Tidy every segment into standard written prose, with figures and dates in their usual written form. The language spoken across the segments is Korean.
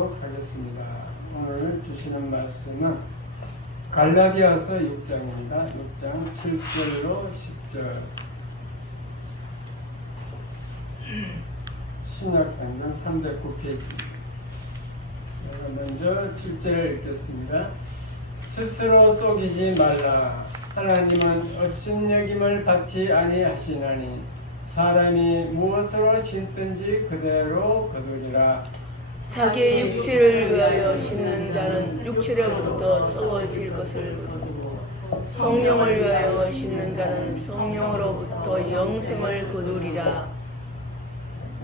나누도록 하겠습니다. 오늘 주시는 말씀은 갈라디아서 6장입니다. 6장 7절로 10절. 신약성경 309페이지. 먼저 7절을 읽겠습니다. 스스로 속이지 말라. 하나님은 업신여김을 받지 아니하시나니 사람이 무엇으로 심든지 그대로 거두리라. 자기의 육체를 위하여 심는 자는 육체로부터 썩어질 것을 거두고 성령을 위하여 심는 자는 성령으로부터 영생을 거두리라.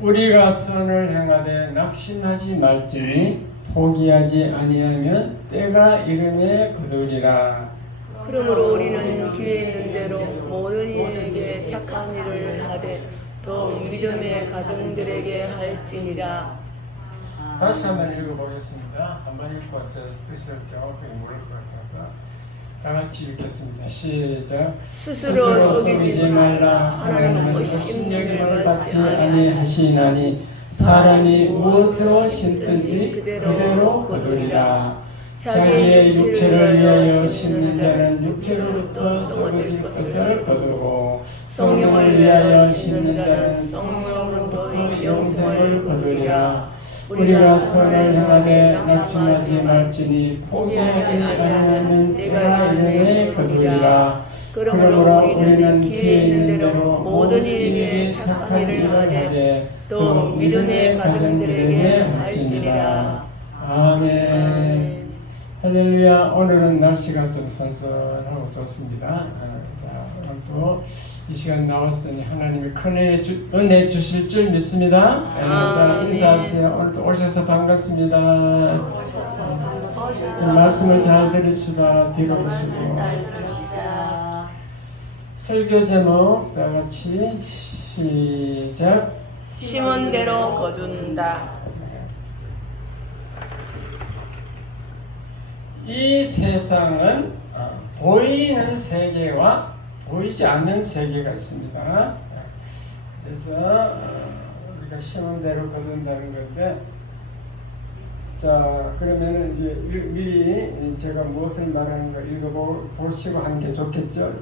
우리가 선을 행하되 낙심하지 말지니 포기하지 아니하면 때가 이름에 거두리라. 그러므로 우리는 기회 있는 대로 모든 이에게 착한 일을 하되 더욱 믿음의 가정들에게 할지니라. 다시 한번 읽어보겠습니다. 한번 읽고 뜻을 정확하게 모를 것 같아서 다 같이 읽겠습니다. 시작. 스스로 속이지 말라. 하나님은 업신여김을 받지 아니하시나니 사람이 무엇으로 심든지 그대로 거두리라. 자기의 육체를 위하여 심는 자는 육체로부터 썩어질 것을 거두고 성령을 위하여 심는 자는 성령으로부터 영생을 거두리라. 우리가 선을 행하되 낙심하지 말지니 포기하지 아니하면 때가 이르매 거두리라. 그러므로 우리는 기회 있는 대로 모든 이에게 착한 일을 하되 또 믿음의 가정들에게 할지니라. 아멘. 할렐루야. 오늘은 날씨가 좀 선선하고 좋습니다. 자, 오늘도 이 시간 나왔으니 하나님이 큰 은혜 주실 줄 믿습니다. 자, 인사하세요. 오늘도 오셔서 반갑습니다. 자, 말씀을 잘 들읍시다. 뒤로 보시고. 설교 제목 다 같이 시작. 심은 대로 거둔다. 이 세상은 보이는 세계와 보이지 않는 세계가 있습니다. 그래서 우리가 심은 대로 거둔다는 건데, 자, 그러면은 이제 미리 제가 무엇을 말하는가 읽어보시고 하는 게 좋겠죠.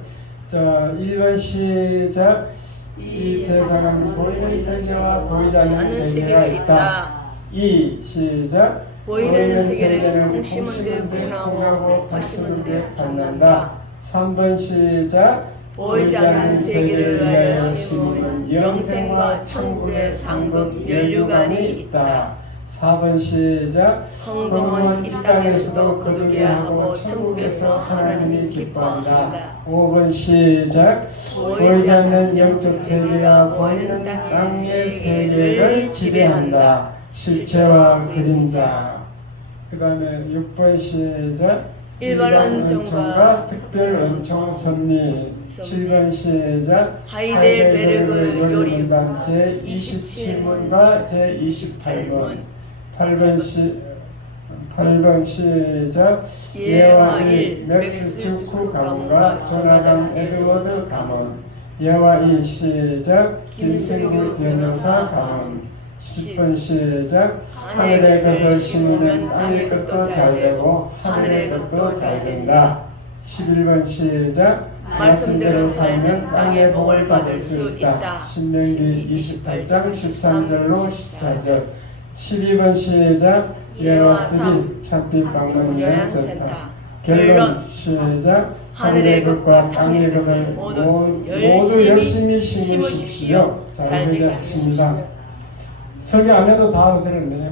자, 1번 시작. 이 세상은 보이는 세계와 보이지 않는 세계가 있다. 2 시작. 보이는 세계는 공심은 데 공하고 파심은 데 받는다. 3번 시작. 보이지 않는 세계를 위하여 심은 영생과 천국의 상급 면류관이 있다. 4번 시작. 헌금은 이 땅에서도 거두게 하고 천국에서 하나님이 기뻐한다. 5번 시작. 보이지 않는 영적 세계가 보이는 땅의 세계를 지배한다. 실체와 그림자. 그 다음에 6번 시작. 일반 은총과 특별 은총 섭리. 7번 시작. 하이델베르그 요리문 제27문과 제28문. 8번 시작. 예와 1 맥스 튜크 가문과 조나단 에드워드 가문. 예와 2 시작. 김승규 변호사 가문. 10번 시작. 하늘의 것을 심으면 땅의 것도 잘되고 하늘의 것도 잘된다. 11번 시작. 말씀대로 살면 땅의 복을 받을 수 있다. 신명기 28장 13절로 14절. 12번 시작. 예와 3 참빛 방문 여행센터. 결론 시작. 하늘의 것과 땅의 것을 모두 열심히 심으십시오. 잘 되겠습니다. 설교 안 해도 다 알아들었네요.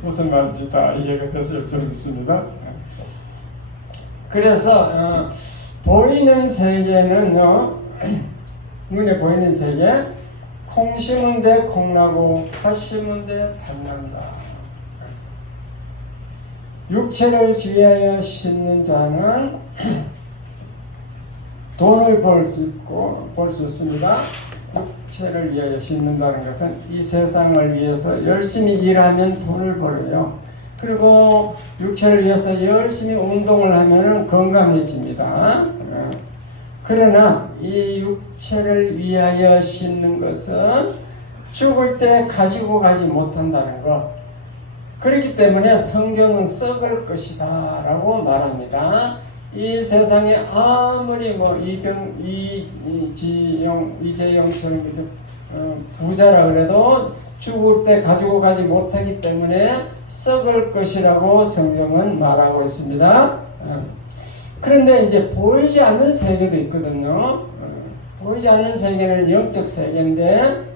무슨 말인지 다 이해가 돼서 좀 있습니다. 그래서 보이는 세계는요, 눈에 보이는 세계, 콩 심은 데 콩나고 팥 심은 데 팥난다. 육체를 위하여 심는 자는 돈을 벌 수 있습니다. 육체를 위하여 심는다는 것은 이 세상을 위해서 열심히 일하면 돈을 벌어요. 그리고 육체를 위해서 열심히 운동을 하면 건강해집니다. 그러나 이 육체를 위하여 심는 것은 죽을 때 가지고 가지 못한다는 것. 그렇기 때문에 성경은 썩을 것이다 라고 말합니다. 이 세상에 아무리 뭐 이재용처럼 부자라 그래도 죽을 때 가지고 가지 못하기 때문에 썩을 것이라고 성경은 말하고 있습니다. 그런데 이제 보이지 않는 세계도 있거든요. 보이지 않는 세계는 영적 세계인데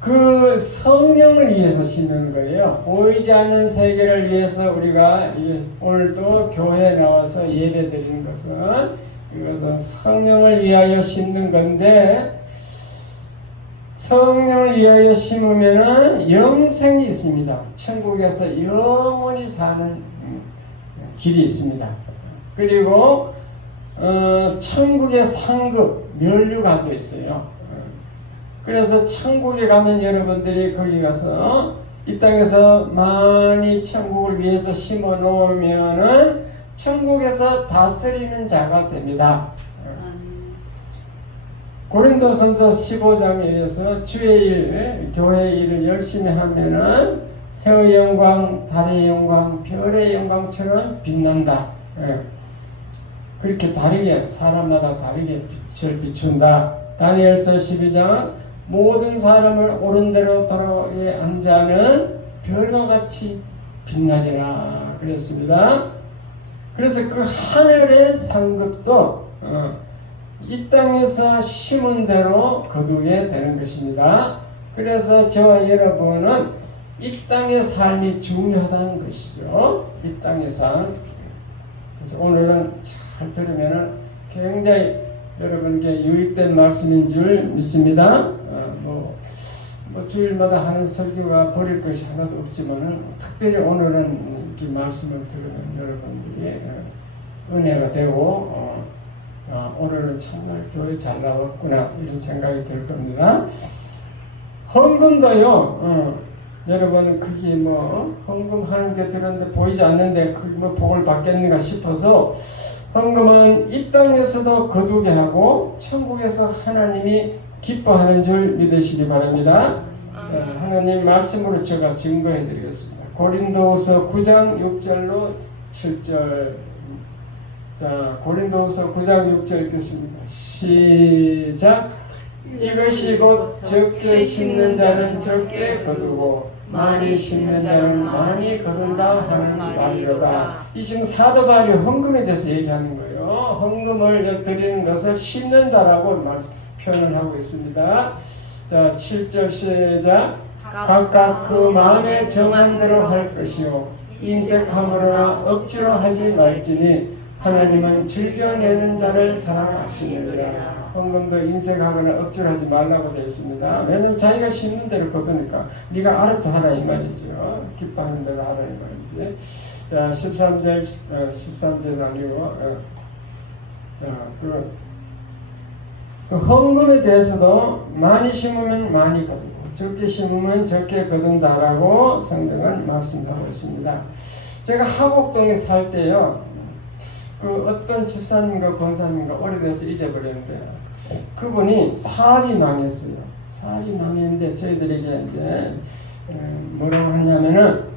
그 성령을 위해서 심는 거예요. 보이지 않는 세계를 위해서 우리가 오늘도 교회에 나와서 예배 드리는 것은 이것은 성령을 위하여 심는 건데 성령을 위하여 심으면은 영생이 있습니다. 천국에서 영원히 사는 길이 있습니다. 그리고 천국의 상급 면류관도 있어요. 그래서 천국에 가면 여러분들이 거기 가서 이 땅에서 많이 천국을 위해서 심어 놓으면은 천국에서 다스리는 자가 됩니다. 고린도전서 15장에 의해서 주의 일, 교회의 일을 열심히 하면은 해의 영광, 달의 영광, 별의 영광처럼 빛난다. 그렇게 다르게 사람마다 다르게 빛을 비춘다. 다니엘서 12장 모든 사람을 옳은 대로 돌아오게 한 자는 별과 같이 빛나리라 그랬습니다. 그래서 그 하늘의 상급도 이 땅에서 심은 대로 거두게 되는 것입니다. 그래서 저와 여러분은 이 땅의 삶이 중요하다는 것이죠. 이 땅의 삶. 그래서 오늘은 잘 들으면 굉장히 여러분께 유익된 말씀인 줄 믿습니다. 뭐 주일마다 하는 설교가 버릴 것이 하나도 없지만은 특별히 오늘은 이 말씀을 들으면 여러분들이 은혜가 되고 오늘은 정말 교회 잘 나왔구나 이런 생각이 들 겁니다. 헌금도요. 여러분 그게 뭐 헌금하는 게 들었는데 보이지 않는데 그게 뭐 복을 받겠는가 싶어서 헌금은 이 땅에서도 거두게 하고 천국에서 하나님이 기뻐하는 줄 믿으시기 바랍니다. 자, 하나님 말씀으로 제가 증거해 드리겠습니다. 고린도후서 9장 6절로 7절. 자, 고린도후서 9장 6절 읽겠습니다. 시작. 이것이 곧 적게 심는 자는 적게 거두고 많이 심는 자는 많이 거둔다 하는 말이로다. 이 지금 사도 바울이 헌금에 대해서 얘기하는 거예요. 헌금을 드리는 것을 심는다라고 표현을 하고 있습니다. 자, 7절 시작. 각각 그 마음에 정한 대로 할 것이요 인색함으로나 억지로 하지 말지니 하나님은 즐겨내는 자를 사랑하시느니라. 헌금도 인색하거나 억지로 하지 말라고 되어 있습니다. 왜냐하면 자기가 심는 대로 거두니까 네가 알아서 하라 이 말이죠. 기뻐하는 대로 하라 이 말이지. 자, 13절 아니고 자, 그 헌금에 대해서도 많이 심으면 많이 거두고 적게 심으면 적게 거둔다라고 성경은 말씀하고 있습니다. 제가 하곡동에 살 때요, 그 어떤 집사님과 권사님과 오래돼서 잊어버렸는데 그분이 사업이 망했어요. 사업이 망했는데 저희들에게 이제 뭐라고 하냐면은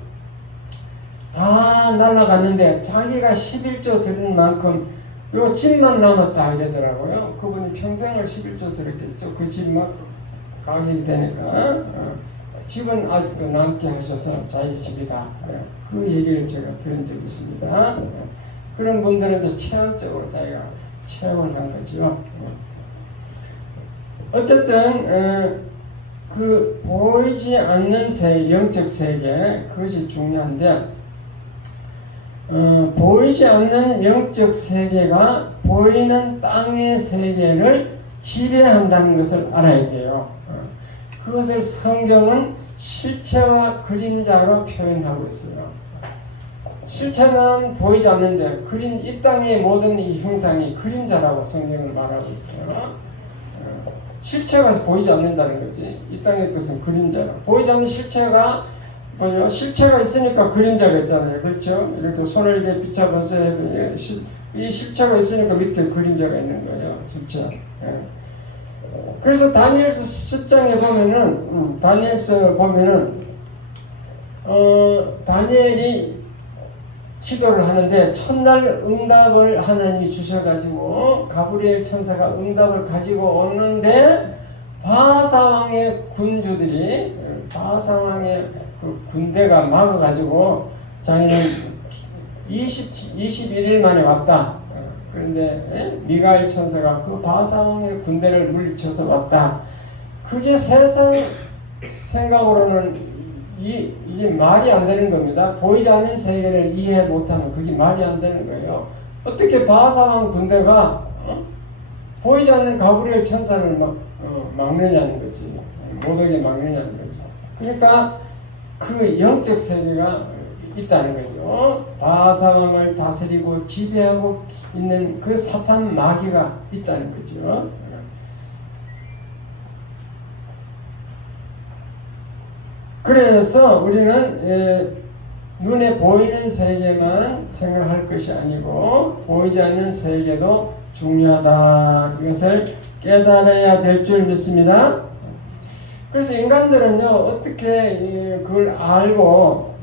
다 날아갔는데 자기가 11조 드리는 만큼 요 집만 남았다 이러더라고요. 그분이 평생을 11조 드렸겠죠. 그 집만 가격이 되니까 집은 아직도 남게 하셔서 자기 집이다. 그 얘기를 제가 들은 적이 있습니다. 그런 분들은 이제 체험적으로 자기가 체험을 한 거죠. 어쨌든 그 보이지 않는 영적 세계 그것이 중요한데 보이지 않는 영적 세계가 보이는 땅의 세계를 지배한다는 것을 알아야 돼요. 그것을 성경은 실체와 그림자로 표현하고 있어요. 실체는 보이지 않는데 이 땅의 모든 이 형상이 그림자라고 성경을 말하고 있어요. 실체가 보이지 않는다는 거지. 이 땅의 것은 그림자라. 보이지 않는 실체가 뭐요? 실체가 있으니까 그림자가 있잖아요. 그렇죠? 이렇게 손을 이렇게 비춰보세요. 이 실체가 있으니까 밑에 그림자가 있는 거예요. 실체. 그래서 다니엘서 10장에 보면은, 다니엘서 보면은, 다니엘이 기도를 하는데 첫날 응답을 하나님이 주셔가지고 가브리엘 천사가 응답을 가지고 오는데 바사왕의 군주들이 바사왕의 그 군대가 막아가지고 자기는 21일 만에 왔다. 그런데 미가엘 천사가 그 바사왕의 군대를 물리쳐서 왔다. 그게 세상 생각으로는 이게 말이 안 되는 겁니다. 보이지 않는 세계를 이해 못하면 그게 말이 안 되는 거예요. 어떻게 바사왕 군대가 보이지 않는 가브리엘 천사를 막느냐는 거지. 못 오게 막느냐는 거지. 그러니까 그 영적 세계가 있다는 거죠. 바사왕을 다스리고 지배하고 있는 그 사탄 마귀가 있다는 거죠. 그래서 우리는 눈에 보이는 세계만 생각할 것이 아니고 보이지 않는 세계도 중요하다. 이것을 깨달아야 될 줄 믿습니다. 그래서 인간들은요, 어떻게 그걸 알고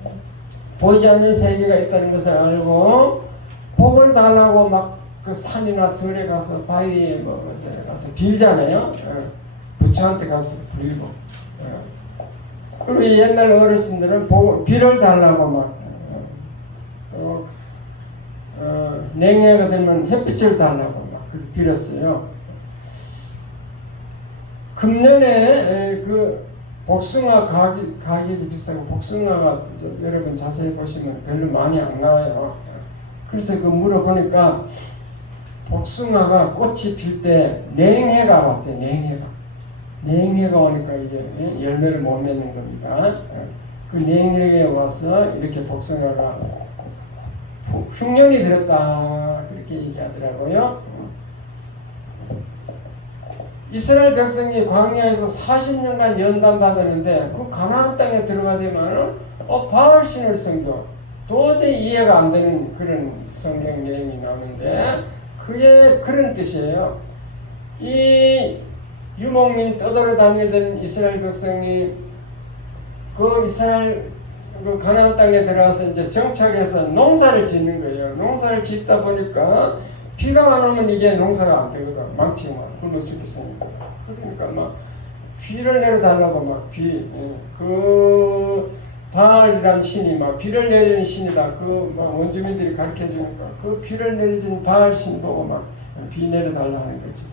보이지 않는 세계가 있다는 것을 알고 복을 달라고 막 그 산이나 들에 가서 바위에 뭐 가서 빌잖아요. 부처한테 가서 빌고. 그리고 옛날 어르신들은 비를 달라고 막 또 냉해가 되면 햇빛을 달라고 막 빌었어요. 금년에 그 복숭아 가격이 비싸고 복숭아가 여러분 자세히 보시면 별로 많이 안 나와요. 그래서 그 물어보니까 복숭아가 꽃이 필 때 냉해가 왔대. 냉해가 오니까 이게 열매를 못 맺는 겁니다. 그 냉해에 와서 이렇게 복숭아가 흉년이 들었다 그렇게 얘기하더라고요. 이스라엘 백성이 광야에서 40년간 연단 받았는데 그 가나안 땅에 들어가되면 바알신을 섬겨 도저히 이해가 안 되는 그런 성경 내용이 나오는데 그게 그런 뜻이에요. 이 유목민 떠돌아다니던 이스라엘 백성이 그 이스라엘 그 가나안 땅에 들어가서 이제 정착해서 농사를 짓는 거예요. 농사를 짓다 보니까 비가 안 오면 이게 농사가 안 되거든. 망치면 굶어 죽겠으니까. 그러니까 막 비를 내려달라고 막 그 바알이란 신이 막 비를 내리는 신이다. 그 막 원주민들이 가르쳐 주니까 그 비를 내리는 바알 신 보고 막 비 내려달라 하는 거지.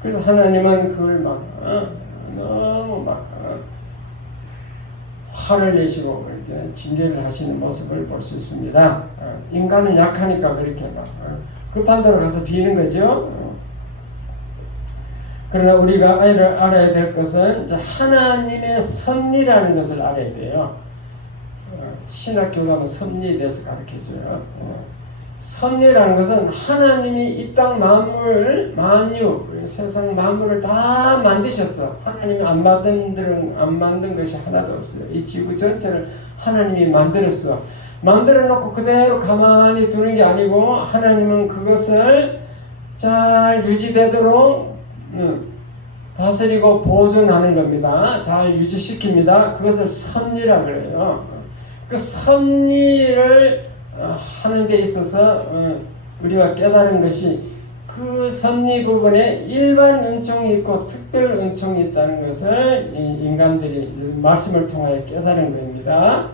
그래서 하나님은 그걸 막 너무 막 화를 내시고 이렇게 징계를 하시는 모습을 볼 수 있습니다. 인간은 약하니까 그렇게 막 급한 대로 가서 비는 거죠. 그러나 우리가 알아야 될 것은 하나님의 섭리라는 것을 알아야 돼요. 신학교 가면 섭리에 대해서 가르쳐줘요. 섭리라는 것은 하나님이 이 땅 만물, 만유, 세상 만물을 다 만드셨어. 하나님이 안 만든 것이 하나도 없어요. 이 지구 전체를 하나님이 만들었어. 만들어 놓고 그대로 가만히 두는 게 아니고 하나님은 그것을 잘 유지되도록 다스리고 보존하는 겁니다. 잘 유지시킵니다. 그것을 섭리라 그래요. 그 섭리를 하는 데 있어서 우리가 깨달은 것이 그 섭리 부분에 일반 은총이 있고 특별 은총이 있다는 것을 인간들이 이제 말씀을 통하여 깨달은 겁니다.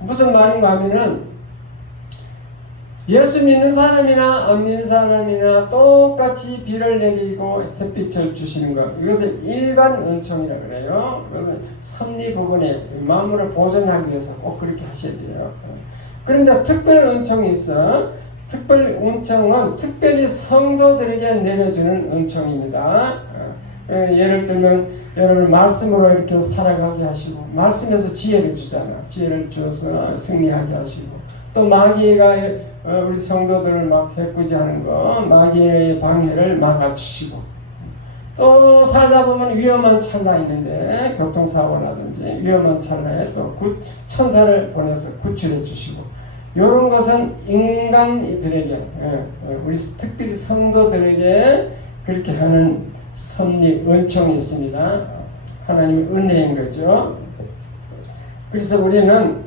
무슨 말인가 하면은 예수 믿는 사람이나 안 믿는 사람이나 똑같이 비를 내리고 햇빛을 주시는 것, 이것을 일반 은총이라 그래요. 그것은 섭리 부분에 만물을 보존하기 위해서 꼭 그렇게 하셔야 돼요. 그런데 특별 은총이 있어. 특별 은총은 특별히 성도들에게 내려주는 은총입니다. 예를 들면 여러분 말씀으로 이렇게 살아가게 하시고 말씀에서 지혜를 주잖아. 지혜를 주어서 승리하게 하시고 또 마귀가 우리 성도들을 막 해코지하는 거 마귀의 방해를 막아주시고 또 살다 보면 위험한 찰나 있는데 교통사고라든지 위험한 찰나에 또 천사를 보내서 구출해 주시고 이런 것은 인간들에게 우리 특별히 성도들에게 그렇게 하는 섭리 은총이 있습니다. 하나님의 은혜인 거죠. 그래서 우리는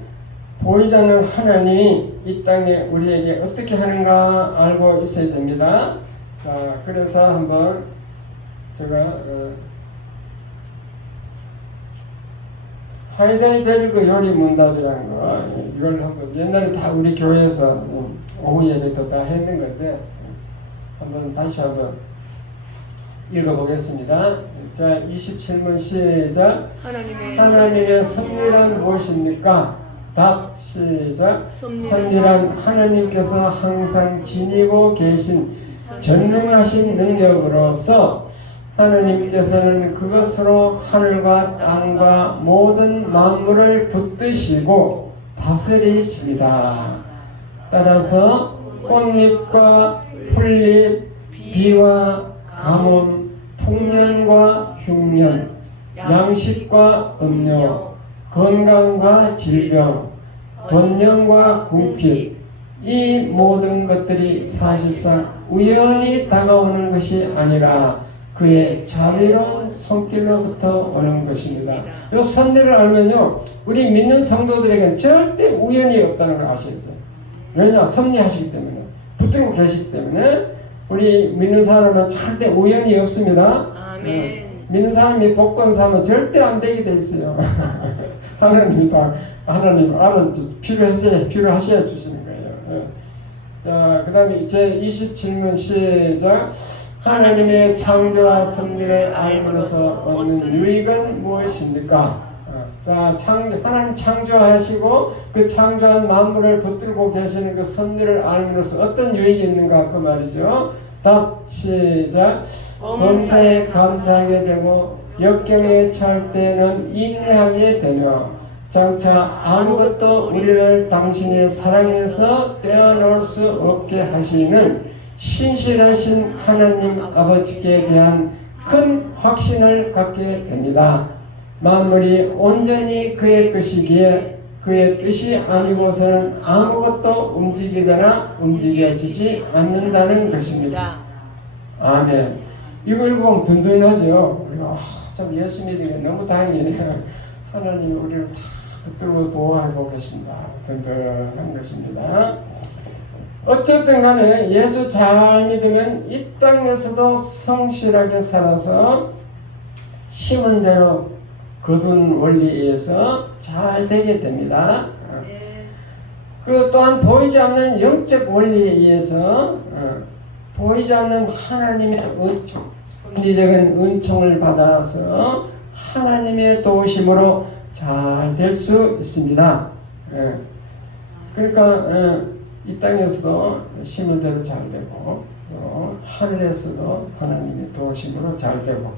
보이지 않는 하나님이 이 땅에 우리에게 어떻게 하는가 알고 있어야 됩니다. 자, 그래서 한번 제가 하이델베르그 요리 문답이라는 거, 이걸 한번 옛날에 다 우리 교회에서 오후 예배 때 다 했는 건데 한번 다시 한번 읽어보겠습니다. 자, 27문 시작. 하나님의 섭리란 무엇입니까? 답 시작. 섭리란 하나님께서 항상 지니고 계신 전능하신 능력으로서 하나님께서는 그것으로 하늘과 땅과 모든 만물을 붙드시고 다스리십니다. 따라서 꽃잎과 풀잎, 비와 가뭄, 풍년과 흉년, 양식과 음료, 건강과 질병, 번영과 궁핍, 이 모든 것들이 사실상 우연히 다가오는 것이 아니라 그의 자비로운 손길로부터 오는 것입니다. 이 섭리를 알면요, 우리 믿는 성도들에게는 절대 우연이 없다는 걸 아셔야 돼요. 왜냐? 섭리하시기 때문에, 붙들고 계시기 때문에 우리 믿는 사람은 절대 우연이 없습니다. 아멘. 믿는 사람이 복권 사면 절대 안 되게 돼 있어요. 하나님이 다 하나님 알아서 필요하셔야 주시는 거예요. 자, 그 다음에 제 27문 시작. 하나님의 창조와 섭리를 알므로써 얻는 유익은 무엇입니까? 자, 하나님 창조하시고 그 창조한 만물을 붙들고 계시는 그 섭리를 알므로써 어떤 유익이 있는가 그 말이죠. 답 시작. 범사에 감사하게 되고 역경에 처할 때에는 인내하게 되며 장차 아무것도 우리를 당신의 사랑에서 떼어놓을 수 없게 하시는 신실하신 하나님 아버지께 대한 큰 확신을 갖게 됩니다. 만물이 온전히 그의 것이기에 그의 뜻이 아니고서는 아무것도 움직이거나 움직여지지 않는다는 것입니다. 아멘. 이거 읽으면 든든하죠. 우리가 참 예수 믿는 게 너무 다행이네요. 하나님이 우리를 다 붙들고 보호하고 계신다. 든든한 것입니다. 어쨌든 간에 예수 잘 믿으면 이 땅에서도 성실하게 살아서 심은 대로 거둔 원리에 의해서 잘 되게 됩니다. 그 또한 보이지 않는 영적 원리에 의해서 보이지 않는 하나님의 은총, 섭리적인 은총을 받아서 하나님의 도우심으로 잘 될 수 있습니다. 그러니까 이 땅에서도 심은 대로 잘 되고 또 하늘에서도 하나님의 도우심으로 잘 되고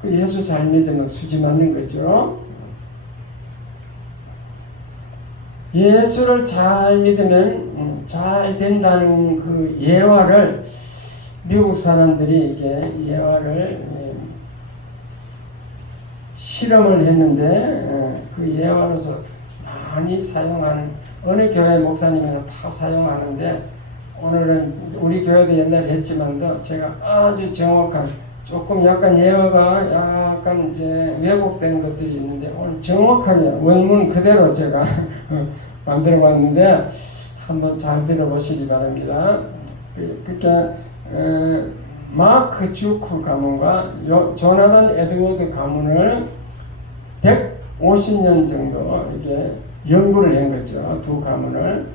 그 예수 잘 믿으면 수지 맞는 거죠. 예수를 잘 믿으면 잘 된다는 그 예화를 미국 사람들이 이게 예화를 실험을 했는데 그 예화로서 많이 사용하는 어느 교회 목사님이나 다 사용하는데 오늘은 우리 교회도 옛날에 했지만도 제가 아주 정확한 조금 약간 예화가 약간 이제 왜곡된 것들이 있는데 오늘 정확하게 원문 그대로 제가 만들어 봤는데 한번 잘 들어보시기 바랍니다. 그러니까 마크 주크 가문과 조나단 에드워드 가문을 150년 정도 이게 연구를 한 거죠. 두 가문을.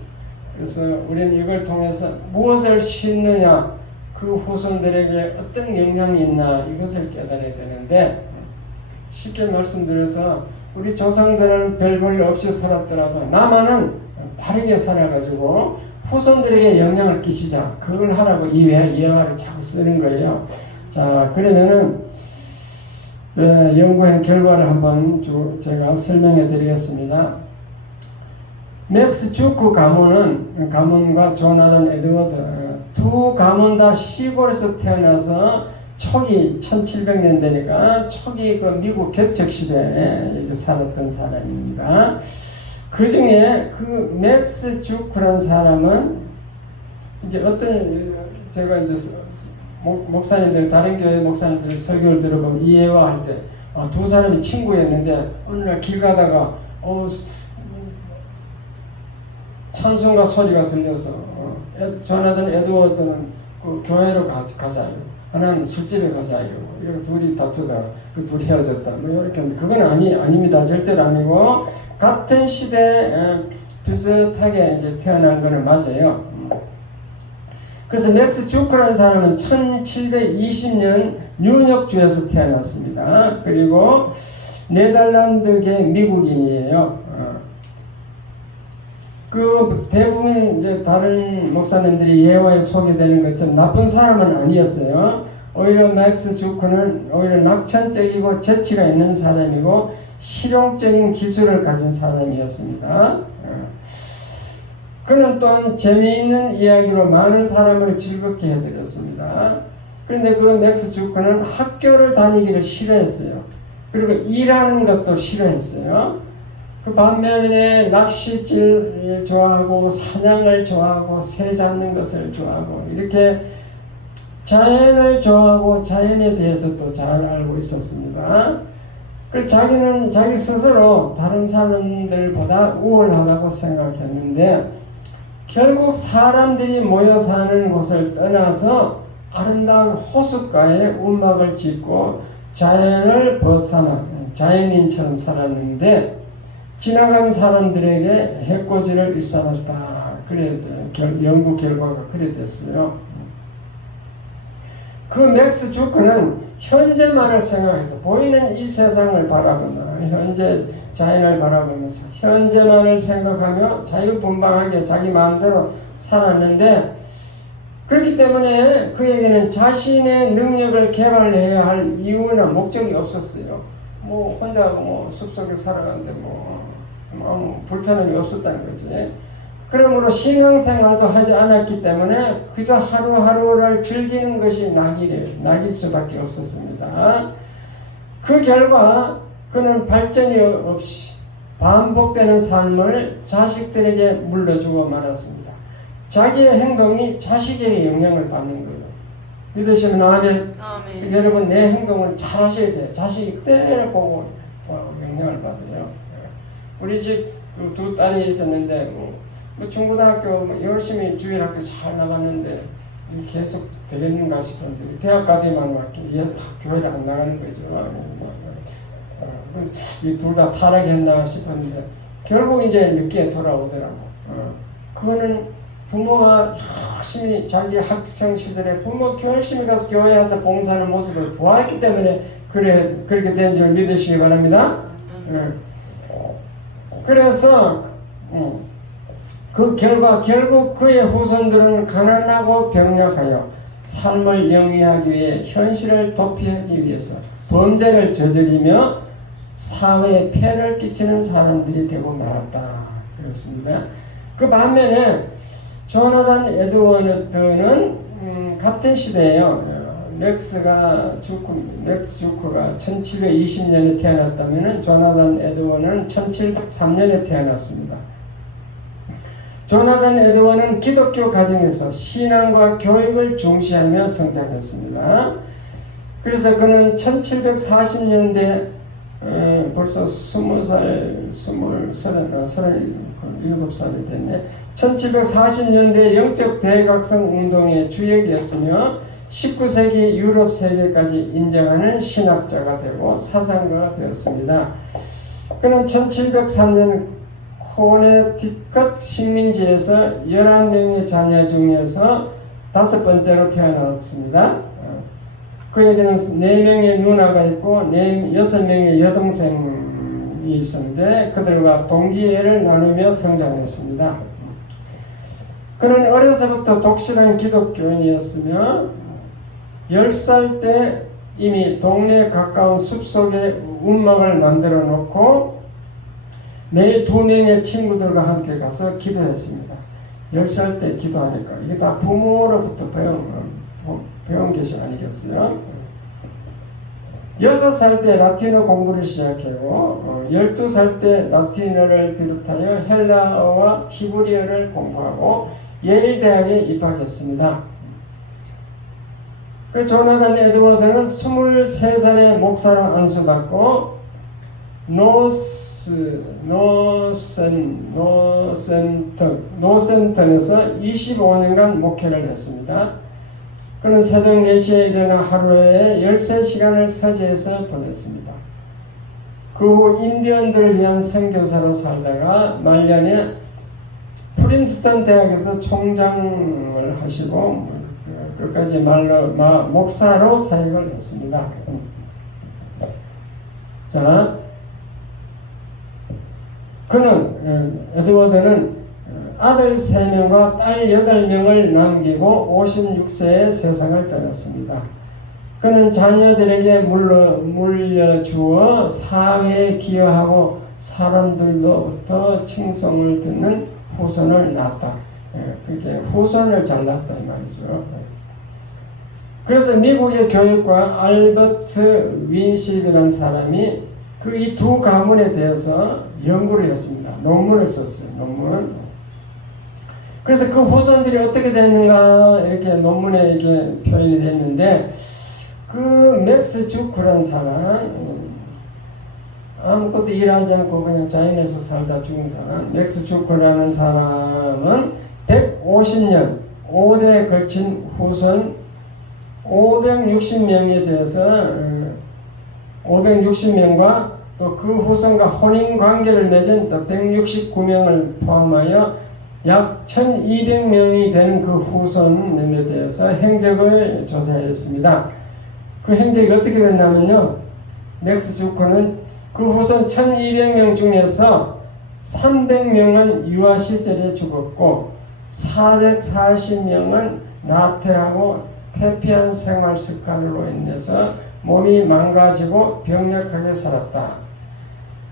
그래서 우리는 이걸 통해서 무엇을 심느냐, 그 후손들에게 어떤 영향이 있나 이것을 깨달아야 되는데 쉽게 말씀드려서 우리 조상들은 별 볼 일 없이 살았더라도 나만은 다르게 살아가지고 후손들에게 영향을 끼치자. 그걸 하라고 이 예화를 자꾸 쓰는 거예요. 자, 그러면은 연구한 결과를 한번 제가 설명해 드리겠습니다. 맥스 주크 가문과 조나단 에드워드 두 가문 다 시골에서 태어나서 초기 1700년대니까 초기 그 미국 개척 시대에 살았던 사람입니다. 그 중에 그 맥스 주크라는 사람은 이제 어떤 제가 이제 목사님들 다른 교회 목사님들 설교를 들어보면 이해와 할 때 두 사람이 친구였는데 어느 날 길 가다가 찬송가 소리가 들려서 조나단 에드워드는 그 교회로 가자, 하나는 술집에 가자 이러고 둘이 다투다가 그 둘이 헤어졌다 뭐 이렇게 하는데 그건 아닙니다. 절대로 아니고 같은 시대에 비슷하게 이제 태어난 거는 맞아요. 그래서 맥스 주크라는 사람은 1720년 뉴욕주에서 태어났습니다. 그리고 네덜란드계 미국인이에요. 그 대부분 이제 다른 목사님들이 예화에 소개되는 것처럼 나쁜 사람은 아니었어요. 오히려 맥스 주크는 오히려 낙천적이고 재치가 있는 사람이고 실용적인 기술을 가진 사람이었습니다. 그는 또한 재미있는 이야기로 많은 사람을 즐겁게 해드렸습니다. 그런데 그 맥스 주크는 학교를 다니기를 싫어했어요. 그리고 일하는 것도 싫어했어요. 그 반면에 낚시질 좋아하고 사냥을 좋아하고 새 잡는 것을 좋아하고 이렇게 자연을 좋아하고 자연에 대해서도 잘 알고 있었습니다. 그래서 자기는 자기 스스로 다른 사람들보다 우월하다고 생각했는데 결국 사람들이 모여 사는 곳을 떠나서 아름다운 호숫가에 움막을 짓고 자연을 벗어나 자연인처럼 살았는데 지나간 사람들에게 해코지를 일삼았다. 그래 연구 결과가 그래 됐어요. 그 맥스 주크는 현재만을 생각해서 보이는 이 세상을 바라보며 현재 자연을 바라보면서 현재만을 생각하며 자유분방하게 자기 마음대로 살았는데 그렇기 때문에 그에게는 자신의 능력을 개발해야 할 이유나 목적이 없었어요. 뭐 혼자 뭐 숲속에 살아가는데 뭐 아무 불편함이 없었다는 거지. 그러므로 신앙생활도 하지 않았기 때문에 그저 하루하루를 즐기는 것이 낙일 수밖에 없었습니다. 그 결과 그는 발전이 없이 반복되는 삶을 자식들에게 물려주고 말았습니다. 자기의 행동이 자식에게 영향을 받는 거예요. 믿으시면 아멘. 여러분 내 행동을 잘 하셔야 돼요. 자식이 그대로 보고 영향을 받아요. 우리 집 두 딸이 있었는데 뭐 중고등학교 열심히 주일학교 잘 나갔는데 계속 되겠는가 싶었는데 대학 가더니만 교회를 안 나가는 거죠. 이 둘 다 타락했나 싶었는데 결국 이제 늦게 돌아오더라고. 그거는 부모가 열심히 자기 학창 시절에 부모 열심히 가서 교회에 가서 봉사하는 모습을 보았기 때문에 그렇게 된 줄 믿으시기 바랍니다. 그래서 그 결과 결국 그의 후손들은 가난하고 병약하여 삶을 영위하기 위해 현실을 도피하기 위해서 범죄를 저지르며 사회에 폐를 끼치는 사람들이 되고 말았다. 그렇습니다. 그 반면에 조나단 에드워드는 같은 시대에요. 맥스 주크가 1720년에 태어났다면 조나단 에드워드는 1703년에 태어났습니다. 조나단 에드워드는 기독교 가정에서 신앙과 교육을 중시하며 성장했습니다. 그래서 그는 1740년대 벌써 37살이 됐네. 1740년대 영적 대각성 운동의 주역이었으며 19세기 유럽 세계까지 인정하는 신학자가 되고 사상가가 되었습니다. 그는 1703년 코네티컷 식민지에서 11명의 자녀 중에서 5번째로 태어났습니다. 그에게는 4명의 누나가 있고 6명의 여동생이 있었는데 그들과 동기애를 나누며 성장했습니다. 그는 어려서부터 독실한 기독교인이었으며 10살 때 이미 동네에 가까운 숲속에 움막을 만들어 놓고 매일 2명의 친구들과 함께 가서 기도했습니다. 10살 때 기도하니까 이게 다 부모로부터 배운 것이 아니겠어요? 6살 때 라틴어 공부를 시작하고 12살 때 라틴어를 비롯하여 헬라어와 히브리어를 공부하고 예일 대학에 입학했습니다. 그 조나단 에드워드는 23살에 목사로 안수받고 노센턴에서 25년간 목회를 했습니다. 그는 새벽 4시에 일어나 하루에 13시간을 서재에서 보냈습니다. 그 후 인디언들을 위한 선교사로 살다가 말년에 프린스턴 대학에서 총장을 하시고 끝까지 목사로 사역을 했습니다. 자, 에드워드는 아들 3명과 딸 8명을 남기고 56세에 세상을 떠났습니다. 그는 자녀들에게 물려주어 사회에 기여하고 사람들로부터 칭송을 듣는 후손을 낳았다. 그게 후손을 잘 낳았다 이 말이죠. 그래서 미국의 교육과 알버트 윈십이라는 사람이 이 두 가문에 대해서 연구를 했습니다. 논문을 썼어요. 논문. 그래서 그 후손들이 어떻게 됐는가 이렇게 논문에 이게 표현이 됐는데 맥스 주크라는 사람, 아무것도 일하지 않고 그냥 자연에서 살다 죽은 사람, 맥스 주크라는 사람은 150년 5대에 걸친 후손 560명에 대해서 560명과 또 그 후손과 혼인 관계를 맺은 또 169명을 포함하여 약 1200명이 되는 그 후손에 대해서 행적을 조사했습니다. 그 행적이 어떻게 됐냐면요, 맥스 주커는 그 후손 1200명 중에서 300명은 유아 시절에 죽었고 440명은 나태하고 퇴폐한 생활 습관으로 인해서 몸이 망가지고 병약하게 살았다.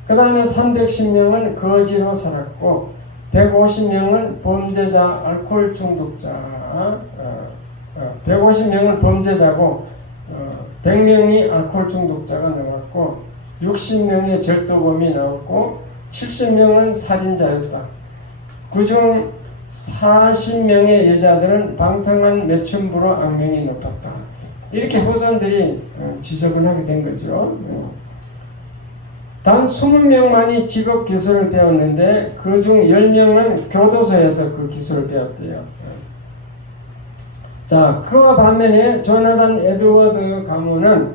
그 다음에 310명은 거지로 살았고 150명은 범죄자, 알코올 중독자, 150명은 범죄자고 100명이 알코올 중독자가 나왔고 60명의 절도범이 나왔고 70명은 살인자였다. 그중 40명의 여자들은 방탕한 매춘부로 악명이 높았다. 이렇게 후손들이 지적을 하게 된 거죠. 단 20명만이 직업 기술을 배웠는데 그중 10명은 교도소에서 그 기술을 배웠대요. 자, 그와 반면에 조나단 에드워드 가문은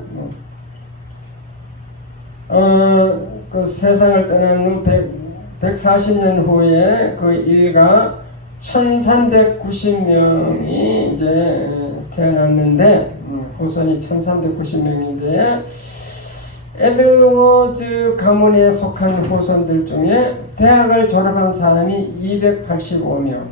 그 세상을 떠난 후 140년 후에 그 일가 1390명이 이제 태어났는데 후손이 1390명인데 에드워드 가문에 속한 후손들 중에 대학을 졸업한 사람이 285명,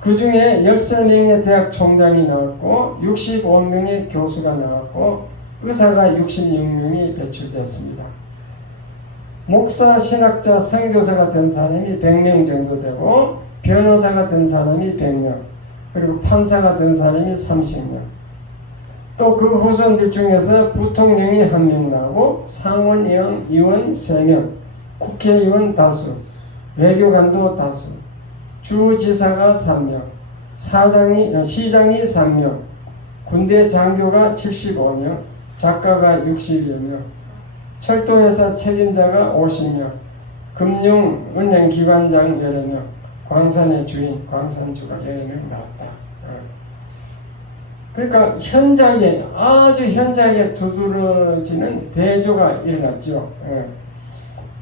그 중에 13명의 대학 총장이 나왔고 65명의 교수가 나왔고 의사가 66명이 배출됐습니다. 목사, 신학자, 선교사가 된 사람이 100명 정도 되고 변호사가 된 사람이 100명, 그리고 판사가 된 사람이 30명. 또 그 후손들 중에서 부통령이 1명 나오고 상원의원, 의원 3명, 국회의원 다수, 외교관도 다수, 주지사가 3명, 시장이 3명, 군대 장교가 75명, 작가가 60여 명, 철도회사 책임자가 50명, 금융, 은행 기관장 여러 명, 광산의 주인, 광산주가 여러 명 나왔다. 그러니까 아주 현장에 두드러지는 대조가 일어났죠.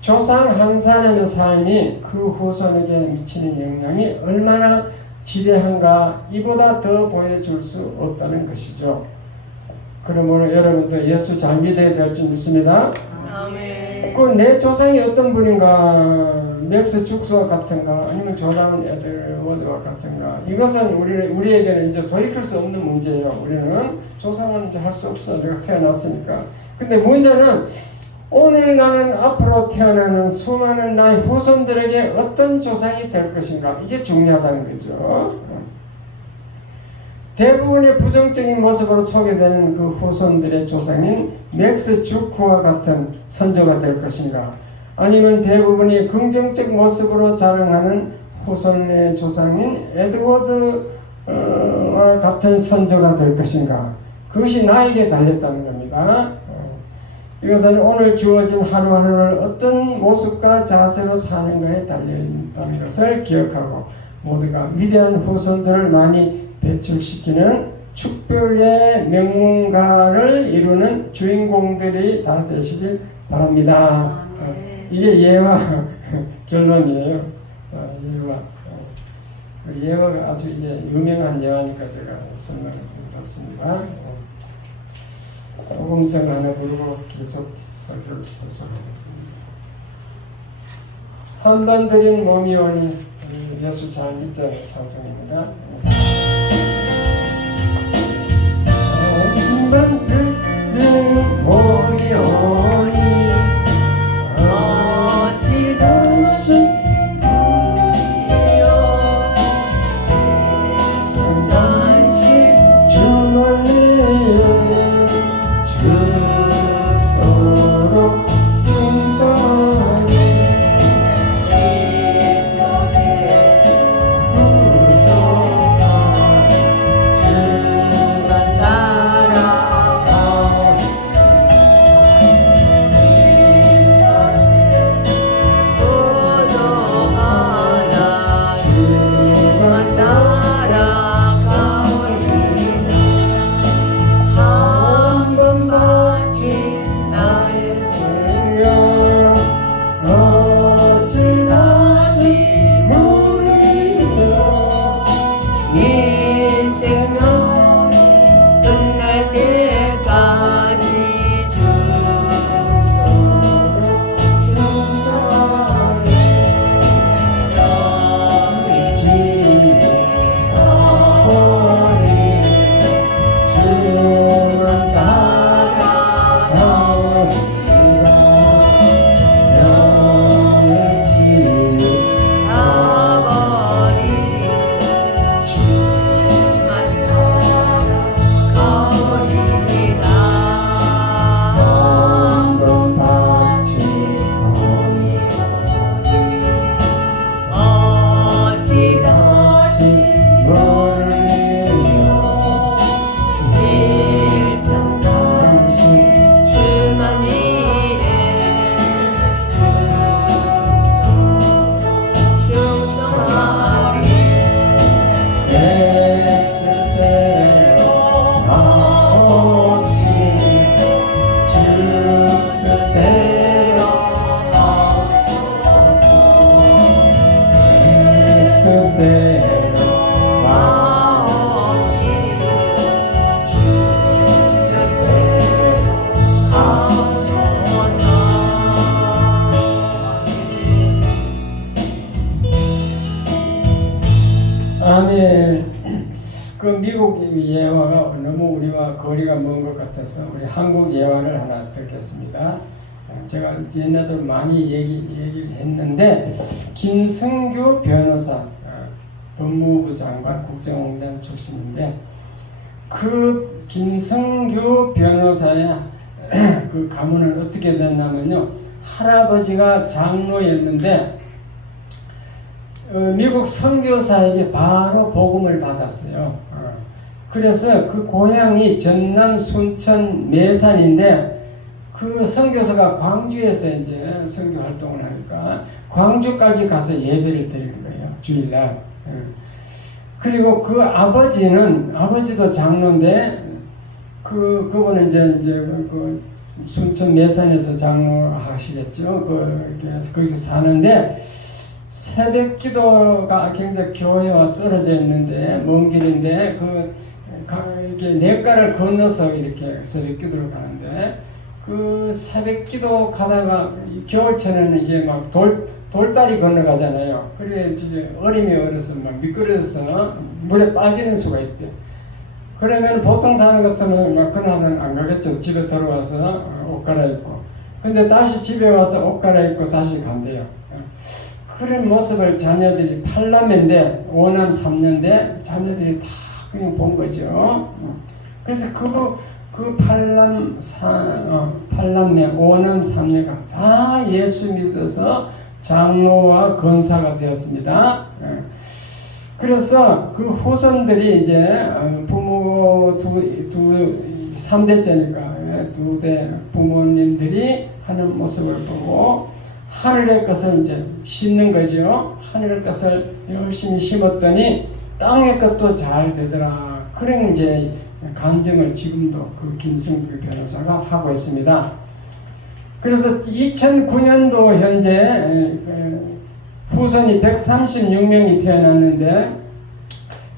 조상 한 사람의 삶이 그 후손에게 미치는 영향이 얼마나 지대한가 이보다 더 보여줄 수 없다는 것이죠. 그러므로 여러분도 예수 잘 믿어야 될 줄 믿습니다. 아멘. 그 내 조상이 어떤 분인가, 맥스 죽스와 같은가, 아니면 조나단 에드워드와 같은가, 이것은 우리에게는 이제 돌이킬 수 없는 문제예요. 우리는 조상은 이제 할 수 없어. 내가 태어났으니까. 근데 문제는 오늘 나는 앞으로 태어나는 수많은 나의 후손들에게 어떤 조상이 될 것인가, 이게 중요하다는 거죠. 대부분의 부정적인 모습으로 소개되는 그 후손들의 조상인 맥스 주크와 같은 선조가 될 것인가, 아니면 대부분이 긍정적 모습으로 자랑하는 후손의 조상인 에드워드와 같은 선조가 될 것인가, 그것이 나에게 달렸다는 겁니다. 이것은 오늘 주어진 하루하루를 어떤 모습과 자세로 사는 것에 달려있다는 것을 기억하고 모두가 위대한 후손들을 많이 배출시키는 축복의 명문가를 이루는 주인공들이 다 되시길 바랍니다. 이게 예화 결론이에요. 예화. 예화가 아주 이게 유명한 예화니까 제가 설명을 드렸습니다. 복음성 하나 부르고 계속 설교를 시작하겠습니다. 한 번 드린 몸이 오니 예수 잘 믿자는 찬송입니다. 한 번 드린 몸이 오니 어찌 다시 그 미국 예화가 너무 우리와 거리가 먼 것 같아서 우리 한국 예화를 하나 듣겠습니다. 제가 옛날에도 많이 얘기를 했는데 김승규 변호사 법무부 장관 국정원장 출신인데 그 김승규 변호사의 그 가문은 어떻게 됐냐면요, 할아버지가 장로였는데 미국 선교사에게 바로 복음을 받았어요. 그래서 그 고향이 전남 순천 매산인데 그 선교사가 광주에서 이제 선교 활동을 하니까 광주까지 가서 예배를 드리는 거예요, 주일날. 그리고 그 아버지도 장로인데 그분은 이제 그 순천 매산에서 장로하시겠죠. 거기서 사는데 새벽 기도가 굉장히 교회와 떨어져 있는데 먼 길인데 이렇게 냇가를 건너서 이렇게 새벽 기도를 가는데 그 새벽 기도 가다가 겨울철에는 이게 막 돌다리 건너가잖아요. 그래 이제 얼음이 얼어서 막 미끄러져서 물에 빠지는 수가 있대. 그러면 보통 사람 같으면 막 그날은 안 가겠죠. 집에 들어와서 옷 갈아입고. 근데 다시 집에 와서 옷 갈아입고 다시 간대요. 그런 모습을 자녀들이 8남매인데 5남 3녀인데 자녀들이 다 그냥 본 거죠. 그래서 그 8남매 5남 3녀가 다 예수 믿어서 장로와 권사가 되었습니다. 그래서 그 후손들이 이제 부모 두 3대째니까 두 대 부모님들이 하는 모습을 보고 하늘의 것을 이제 심는 거죠. 하늘의 것을 열심히 심었더니 땅의 것도 잘 되더라. 그런 이제 간증을 지금도 그 김승규 변호사가 하고 있습니다. 그래서 2009년도 현재 후손이 136명이 태어났는데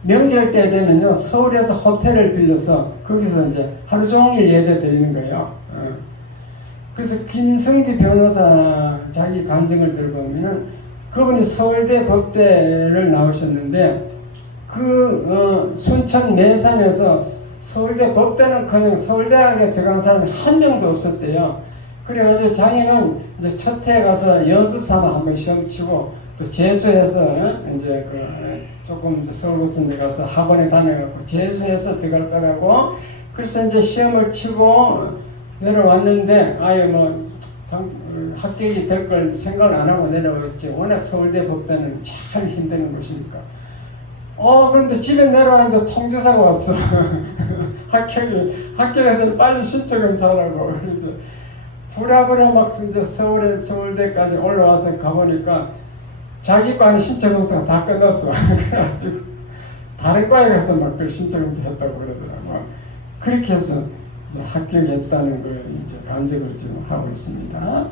명절 때 되면요 서울에서 호텔을 빌려서 거기서 이제 하루 종일 예배 드리는 거예요. 그래서 김승규 변호사 자기 간증을 들어보면은 그분이 서울대 법대를 나오셨는데 그 순천 내산에서 서울대 법대는 그냥 서울대학에 들어간 사람이 한 명도 없었대요. 그래가지고 자기는 이제 첫 해 가서 연습 삼아 한번 시험 치고 또 재수해서 이제 그 조금 이제 서울 같은 데 가서 학원에 다녀갖고 재수해서 들어갈 거라고 그래서 이제 시험을 치고 내려왔는데 아예 뭐 합격이 될 걸 생각을 안 하고 내려왔지. 워낙 서울대 법대는 참 힘드는 곳이니까. 그런데 집에 내려왔는데 통지사가 왔어. 합격해서 빨리 신청 검사하라고. 그래서 부랴부랴 막 이제 서울대까지 올라와서 가보니까 자기 과는 신청 검사가 다 끝났어. 그래가지고 다른 과에 가서 막 그 신청 검사 했다고 그러더라고. 그렇게 해서 이제 합격했다는 걸 이제 간증을 지금 하고 있습니다.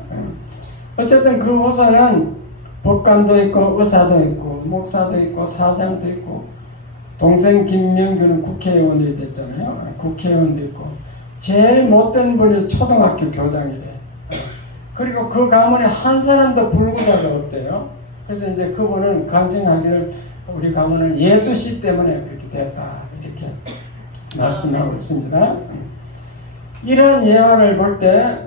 어쨌든 그 후손은 법관도 있고 의사도 있고 목사도 있고 사장도 있고 동생 김명규는 국회의원이 됐잖아요. 국회의원도 있고 제일 못된 분이 초등학교 교장이래. 그리고 그 가문에 한 사람도 불구자가 없대요. 그래서 이제 그분은 간증하기를 우리 가문은 예수씨 때문에 그렇게 됐다 이렇게 말씀하고 있습니다. 이런 예화를 볼 때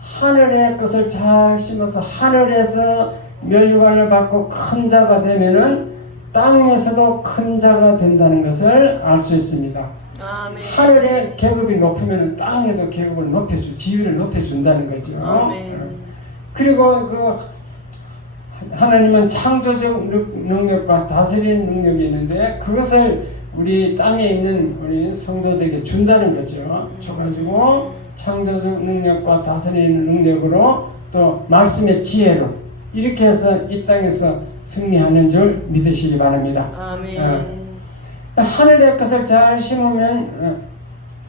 하늘의 것을 잘 심어서 하늘에서 면류관을 받고 큰 자가 되면은 땅에서도 큰 자가 된다는 것을 알 수 있습니다. 아멘. 하늘의 계급이 높으면 땅에도 계급을 높여주, 지위를 높여준다는 거죠. 아멘. 그리고 그 하나님은 창조적 능력과 다스리는 능력이 있는데 그것을 우리 땅에 있는 우리 성도들에게 준다는 거죠. 줘가지고 창조적 능력과 다스리는 능력으로 또 말씀의 지혜로 이렇게 해서 이 땅에서 승리하는 줄 믿으시기 바랍니다. 아멘. 하늘의 것을 잘 심으면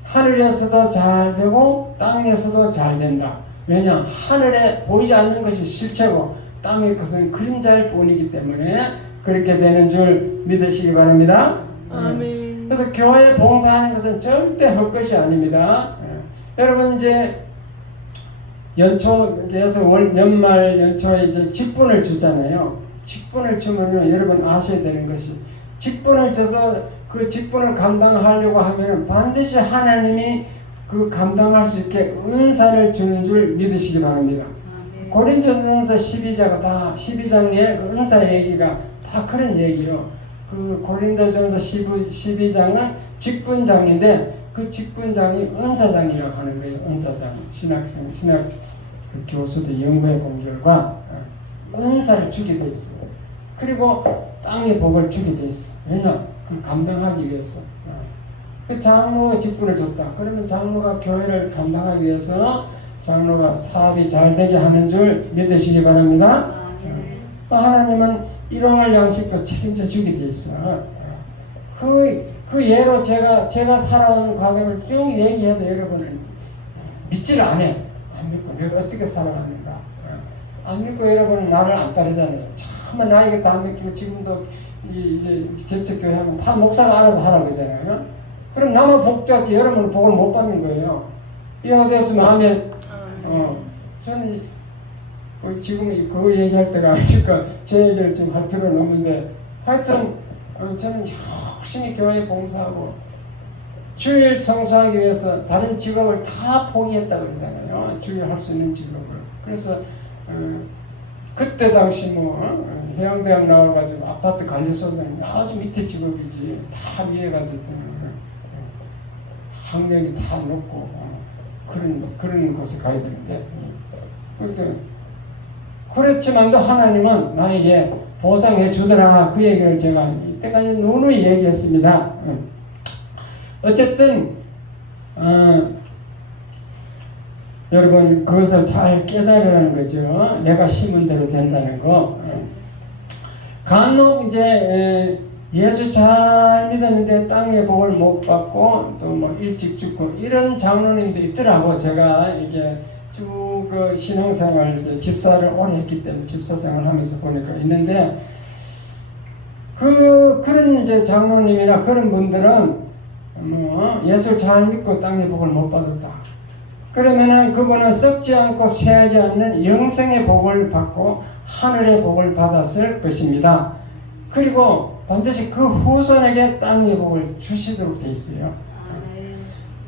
하늘에서도 잘 되고 땅에서도 잘 된다. 왜냐? 하늘에 보이지 않는 것이 실체고 땅의 것은 그림자일 뿐이기 때문에 그렇게 되는 줄 믿으시기 바랍니다. 아멘. 그래서 교회 봉사하는 것은 절대 헛것이 아닙니다. 여러분 이제 연초에서 연말 연초에 이제 직분을 주잖아요. 직분을 주면요 여러분 아셔야 되는 것이 직분을 줘서 그 직분을 감당하려고 하면은 반드시 하나님이 그 감당할 수 있게 은사를 주는 줄 믿으시기 바랍니다. 고린도전서 12장에 그 은사 얘기가 다 그런 얘기요. 그 고린도전서 12장은 직분장인데 그 직분장이 은사장이라고 하는 거예요. 은사장. 신학 그 교수들 연구해 본 결과 은사를 주게 돼 있어요. 그리고 땅의 복을 주게 돼 있어. 왜냐? 그걸 감당하기 위해서. 그 장로가 직분을 줬다. 그러면 장로가 교회를 감당하기 위해서 장로가 사업이 잘 되게 하는 줄 믿으시기 바랍니다. 하나님은 일용할 양식도 책임져 주게 돼 있어. 그 예로 제가 살아온 과정을 쭉 얘기해도 여러분은 믿지를 안 해. 안 믿고 내가 어떻게 살아갔는가. 안 믿고 여러분은 나를 안 따르잖아요. 참만 나에게 다 안 믿기고 지금도 이게 개척교회 하면 다 목사가 알아서 하라고 하잖아요. 그럼 나만 복 줬지 여러분은 복을 못 받는 거예요. 이해가 되었으면 아멘. 저는 지금 그거 얘기할 때가 아니니까 제 얘기를 지금 할 필요는 없는데 하여튼 저는 열심히 교회에 봉사하고 주일 성수하기 위해서 다른 직업을 다 포기했다 그러잖아요. 주일 할 수 있는 직업을. 그래서 그때 당시 해양대학 나와가지고 아파트 관리소장 아주 밑에 직업이지 다 위에 가서 학력이 다 높고 그런 곳에 가야 되는데 그러니까 그렇지만도 하나님은 나에게 보상해 주더라. 그 얘기를 제가 이때까지 누누이 얘기했습니다. 어쨌든 여러분 그것을 잘 깨달으라는 거죠. 내가 심은 대로 된다는 거. 간혹 이제 예수 잘 믿었는데 땅의 복을 못 받고 또 뭐 일찍 죽고 이런 장로님들이 있더라고. 제가 이게 쭉 그 신앙생활 이제 집사를 오래 했기 때문에 집사생활 하면서 보니까 있는데 그런 이제 장로님이나 그런 분들은 뭐 예수 잘 믿고 땅의 복을 못 받았다. 그러면은 그분은 썩지 않고 쇠하지 않는 영생의 복을 받고 하늘의 복을 받았을 것입니다. 그리고 반드시 그 후손에게 땅의 복을 주시도록 돼 있어요.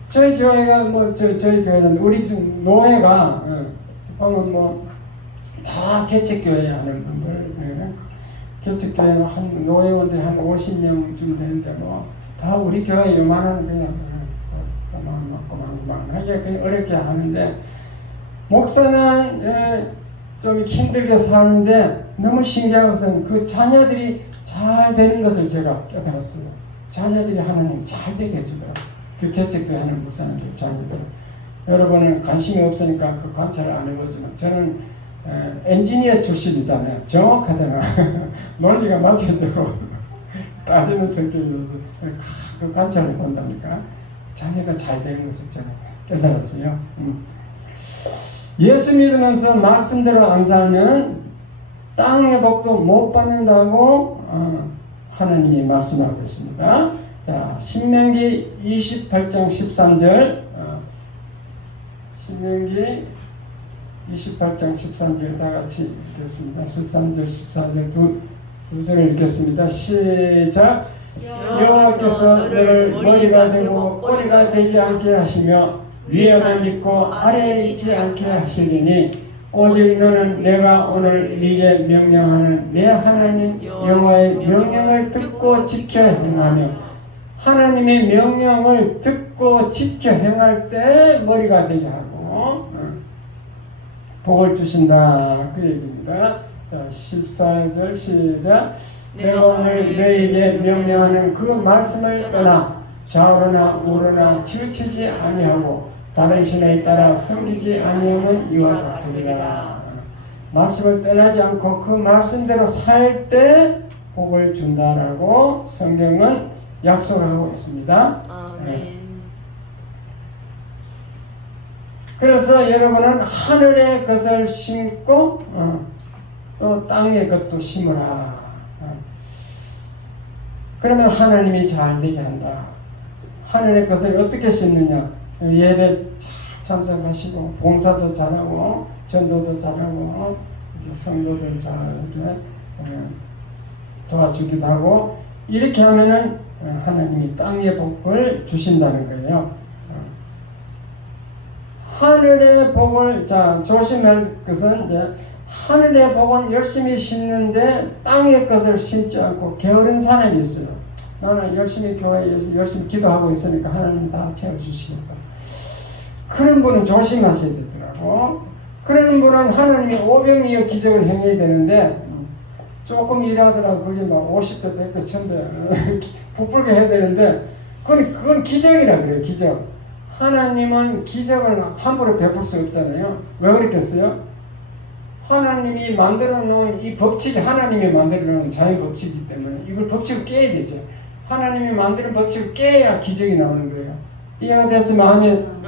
저희 교회가 저희 교회는 우리 노회가 보면 다 개척교회 하는 분들, 개척교회는 한 노회원들이 한 50명쯤 되는데 다 우리 교회 요만한 그냥 꼬망꼬망하게 그냥 어렵게 하는데 목사는 좀 힘들게 사는데 너무 신기한 것은 그 자녀들이 잘 되는 것을 제가 깨달았어요. 자녀들이 하나님 잘 되게 해주더라고요. 그 개척교회 하는 목사님들 자녀들. 여러분은 관심이 없으니까 그 관찰을 안 해보지만 저는 엔지니어 출신이잖아요. 정확하잖아. 논리가 맞아야 되고 따지는 성격이어서 그 관찰을 본다니까 자녀가 잘 되는 것을 제가 깨달았어요. 예수 믿으면서 말씀대로 안 살면 땅의 복도 못 받는다고 하나님이 말씀하고 있습니다. 자, 신명기 28장 13절 신명기 28장 13절 다 같이 읽겠습니다. 13절 14절 두 절을 읽겠습니다. 시작. 여호와께서 너를 머리가 되고 꼬리가 되지 않게 하시며 위에만 있고 아래에 있지 않게 하시리니 오직 너는 내가 오늘 네게 명령하는 내 하나님 여호와의 명령을 듣고 지켜 행하며 하나님의 명령을 듣고 지켜 행할 때 머리가 되게 하고 복을 주신다 그 얘기입니다. 자 14절 시작. 내가 오늘 너에게 명령하는 그 말씀을 떠나 좌우로나 우로나 치우치지 아니하고 다른 신을 따라 섬기지 아니하면 이와 같으리라. 말씀을 떠나지 않고 그 말씀대로 살 때 복을 준다라고 성경은 약속하고 있습니다. 네. 그래서 여러분은 하늘의 것을 심고 또 땅의 것도 심으라. 그러면 하나님이 잘 되게 한다. 하늘의 것을 어떻게 심느냐? 예배 잘 참석하시고 봉사도 잘하고 전도도 잘하고 성도들 잘 이렇게 도와주기도 하고 이렇게 하면은 하나님이 땅의 복을 주신다는 거예요. 하늘의 복을 조심할 것은 이제 하늘의 복은 열심히 심는데 땅의 것을 심지 않고 게으른 사람이 있어요. 나는 열심히 교회에 열심히 기도하고 있으니까 하나님이 다 채워주시겠다. 그런 분은 조심하셔야 되더라고. 그런 분은 하나님이 오병이어 기적을 행해야 되는데 조금 일하더라도 그게 막 50배, 100배, 1000배 부풀게 해야 되는데 그건 기적이라 그래요. 기적. 하나님은 기적을 함부로 베풀 수 없잖아요. 왜 그랬겠어요? 하나님이 만들어 놓은 이 법칙이 하나님이 만들어 놓은 자연 법칙이기 때문에 이걸 법칙을 깨야 되죠. 하나님이 만드는 법칙을 깨야 기적이 나오는 거예요. 이해가 됐으면 하면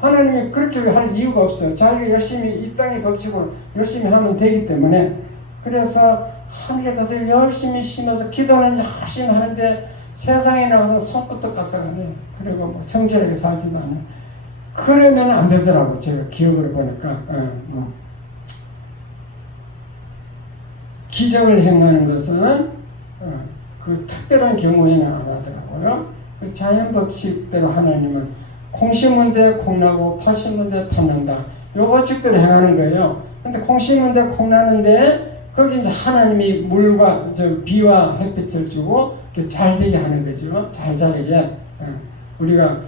하나님이 그렇게 할 이유가 없어요. 자기가 열심히 이 땅의 법칙을 열심히 하면 되기 때문에 그래서 하늘의 것을 열심히 심어서 기도는 열심히 하는데 세상에 나가서 손끝도 깎아가네. 그리고 뭐 성실하게 살지도 않아요. 그러면 안 되더라고. 제가 기억을 보니까 기적을 행하는 것은 그 특별한 경우에는 안 하더라고요. 그 자연 법칙대로 하나님은 콩 심은 데 콩 나고 팥 심은 데 팥 난다. 요 법칙대로 행하는 거예요. 근데 콩 심은 데 콩 나는데 거기 이제 하나님이 물과 비와 햇빛을 주고 잘 되게 하는 거죠. 잘 자라게. 우리가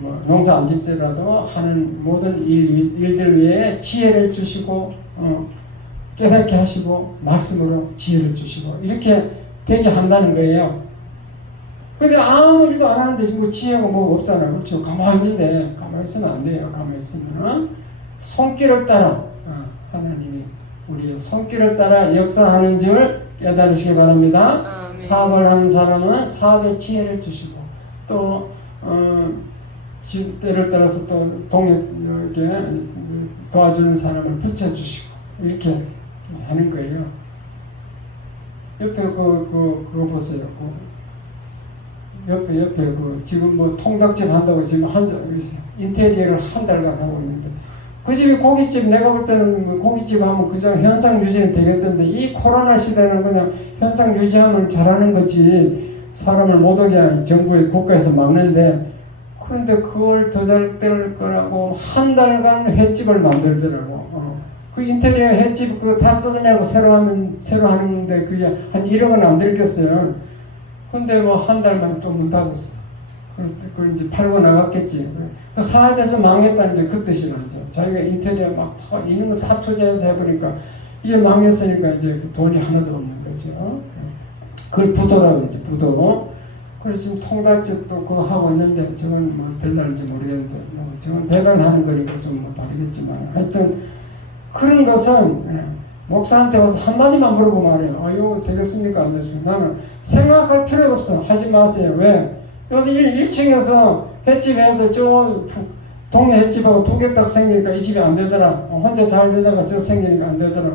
뭐 농사 안 짓더라도 하는 모든 일들 위에 지혜를 주시고 깨닫게 하시고 말씀으로 지혜를 주시고 이렇게 되게 한다는 거예요. 근데 아무 일도 안 하는데 뭐 지혜가 뭐 없잖아. 그렇죠. 가만히 있는데, 가만히 있으면 안 돼요. 가만히 있으면은 손길을 따라 하나님이 우리의 손길을 따라 역사하는 줄 깨달으시기 바랍니다. 사업을 하는 사람은 사업의 지혜를 주시고 또 때를 따라서 또 이렇게 도와주는 사람을 붙여주시고 이렇게 하는 거예요. 옆에 그거 보세요. 옆에 지금 뭐 통닭집 한다고 지금 인테리어를 한 달간 하고 있는데 그 집이 고깃집, 내가 볼 때는 뭐 고깃집 하면 그저 현상 유지는 되겠던데 이 코로나 시대는 그냥 현상 유지하면 잘하는 거지 사람을 못 오게 정부의 국가에서 막는데 그런데 그걸 더 잘 될 거라고 한 달간 횟집을 만들더라고. 그 인테리어 횟집 그거 다 뜯어내고 새로 하는데 그게 한 1억은 안 들겠어요. 근데 뭐 한 달 만에 또 문 닫았어. 그걸 이제 팔고 나갔겠지. 그 사업에서 망했다는 게 그 뜻이나 이제 자기가 인테리어 막 있는 거 다 투자해서 해보니까 이게 망했으니까 이제 돈이 하나도 없는 거죠. 그걸 부도라고 그러지, 부도. 그래서 지금 통닭집도 그거 하고 있는데 저건 뭐 될날지 모르겠는데 뭐 저건 배달하는 거니까 좀 뭐 다르겠지만 하여튼 그런 것은 목사한테 와서 한마디만 물어보면 알아요. 이거 되겠습니까? 안 됐습니까? 나는 생각할 필요가 없어. 하지 마세요. 왜? 여기서 1층에서 횟집에서 저 동네 횟집하고 두 개 딱 생기니까 이 집이 안 되더라. 혼자 잘 되다가 저 생기니까 안 되더라.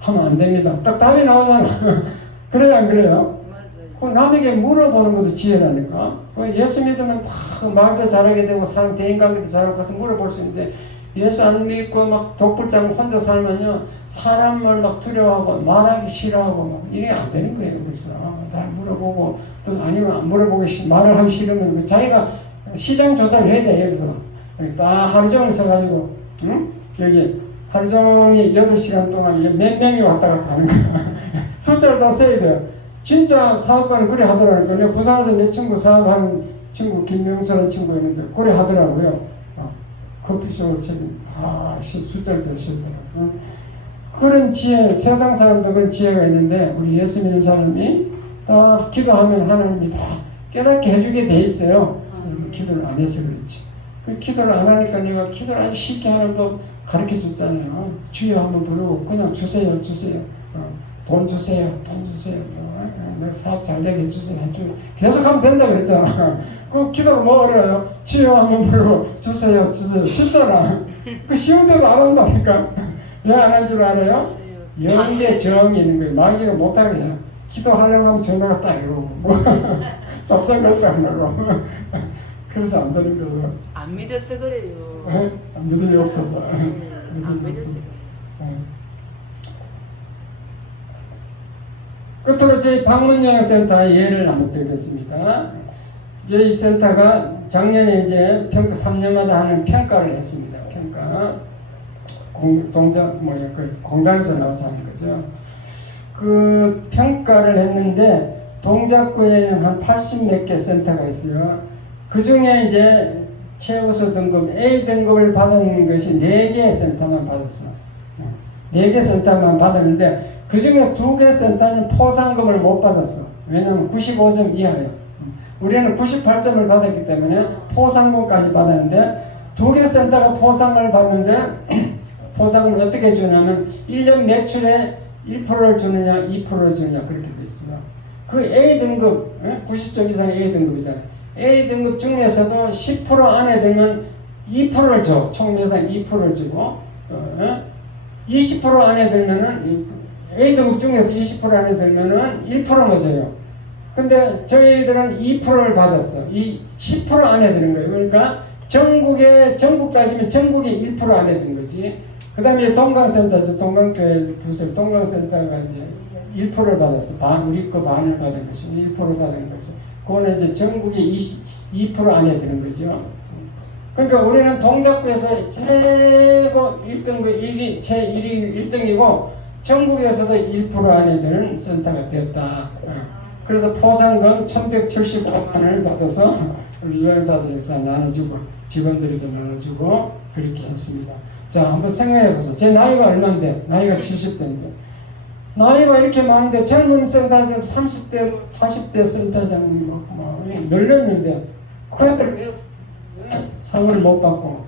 하면 안 됩니다. 딱 답이 나오잖아. 그래요, 안 그래요? 그 남에게 물어보는 것도 지혜라니까. 예수 믿으면 다 말도 잘하게 되고 사람 대인관계도 잘하고 가서 물어볼 수 있는데 예수 안 믿고 막 독불장 혼자 살면요 사람을 막 두려워하고 말하기 싫어하고 막 이게 안 되는 거예요. 그래서 다 물어보고 또 아니면 안 물어보기 말을 하기 싫으면 자기가 시장 조사를 해야 돼. 여기서 딱 하루 종일 서가지고 여기 하루 종일 8시간 동안 몇 명이 왔다 갔다 하는 거야. 숫자를 다 세야 돼요. 진짜 사업가는 그래 하더라고요. 내가 부산에서 내 친구 사업하는 친구 김명수라는 친구가 있는데 그래 하더라고요. 커피숍을 책임 다 숫자를 다 쓰더라고요. 그런 지혜, 세상 사람도 그런 지혜가 있는데 우리 예수 믿는 사람이 다 기도하면 하나님이 다 깨닫게 해주게 돼 있어요. 기도를 안 해서 그렇지. 그 기도를 안 하니까 내가 기도를 아주 쉽게 하는 법 가르쳐 줬잖아요. 주여 한번 부르고 그냥 주세요. 돈 주세요. 내가 사업 잘 되게 해주세요. 계속 하면 된다 그랬잖아. 그 기도가 뭐 어려워요? 주여 한번 부르고 주세요. 쉽잖아. 그 쉬운데도 안 한다니까. 왜 안 한 줄 알아요? 영의 정이 있는 거예요. 마귀가 못하게 해요. 기도하려고 하면 전화가 딱 이러고 뭐 잡장갈도 안 하고 그래서 안 되는 거예요. 안 믿어서 그래요. 믿음이 없어서. 안 믿어서. 끝으로 저희 방문영양센터의 예를 한번 드리겠습니다. 저희 센터가 작년에 이제 3년마다 하는 평가를 했습니다. 평가. 동작, 그 공단에서 나와서 하는 거죠. 그 평가를 했는데, 동작구에는 한 80 몇 개 센터가 있어요. 그 중에 이제 최우수 등급 A 등급을 받은 것이 4개 센터만 받았어. 4개 센터만 받았는데, 그 중에 2개 센터는 포상금을 못 받았어. 왜냐하면 95점 이하예요. 우리는 98점을 받았기 때문에 포상금까지 받았는데 2개 센터가 포상금을 받는데 포상금을 어떻게 주냐면 1년 매출에 1%를 주느냐 2%를 주느냐 그렇게 돼 있어요. 그 A등급 90점 이상 A등급이잖아요. A등급 중에서도 10% 안에 들면 2%를 줘. 총 예산 2%를 주고 또 20% 안에 들면은 A등급 중에서 20% 안에 들면은 1%만 줘요. 근데 저희들은 2%를 받았어. 10% 안에 드는 거예요. 그러니까 전국 따지면 전국이 1% 안에 드는 거지. 그 다음에 동강센터죠. 동강교회 부설 동강센터가 이제 1%를 받았어. 우리 거 반을 받은 것이 1% 받은 것이. 그거는 이제 전국이 2% 안에 드는 거죠. 그러니까 우리는 동작구에서 최고 1등급, 제 1등이고 전국에서도 1% 안에 드는 센터가 되었다. 그래서 포상금 1175만 원을 받아서 우리 여행사들에게 다 나눠주고 직원들에게 나눠주고 그렇게 했습니다. 자, 한번 생각해 보세요. 제 나이가 얼마인데? 나이가 70대인데 나이가 이렇게 많은데 젊은 센터장 30대 40대 센터장님 뭐 늘렸는데 그 애들 왜 상을 못 받고,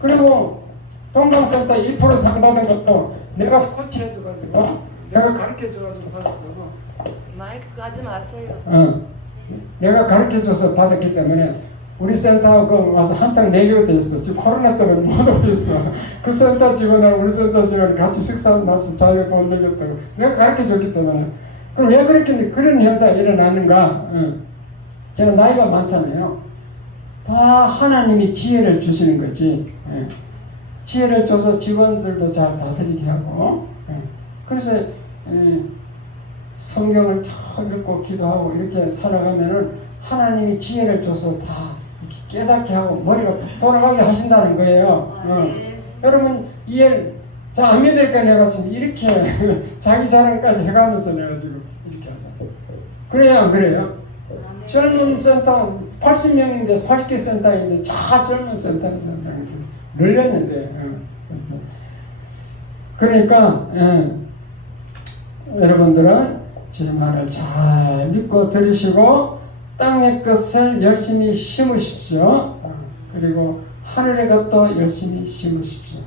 그리고 동방센터 1% 상 받은 것도 내가 코치해줘가지고 내가 가르쳐줘가지고 받았다고. 마이크 가지 마세요. 내가 가르쳐줘서 받았기 때문에 우리 센터하고 와서 한창 내기로 돼 있어. 지금 코로나 때문에 못 오고 있어. 그 센터 직원하고 우리 센터 직원 같이 식사하고 나서 자기가 돈 내겠다고 내가 가르쳐줬기 때문에. 그럼 왜 그렇게 그런 현상이 일어나는가? 제가 나이가 많잖아요. 다 하나님이 지혜를 주시는 거지. 지혜를 줘서 직원들도 잘 다스리게 하고. 그래서 성경을 잘 읽고 기도하고 이렇게 살아가면은 하나님이 지혜를 줘서 다 이렇게 깨닫게 하고 머리가 돌아가게 하신다는 거예요. 여러분 이해 잘 안 믿으니까 내가 지금 이렇게 자기 자랑까지 해가면서 내가 지금 이렇게 하잖아. 그래요, 안 그래요? 젊은 센터 80명인데 80개 센터인데 다 젊은 센터에서 늘렸는데. 그러니까 여러분들은 제 말을 잘 믿고 들으시고 땅의 것을 열심히 심으십시오. 그리고 하늘의 것도 열심히 심으십시오.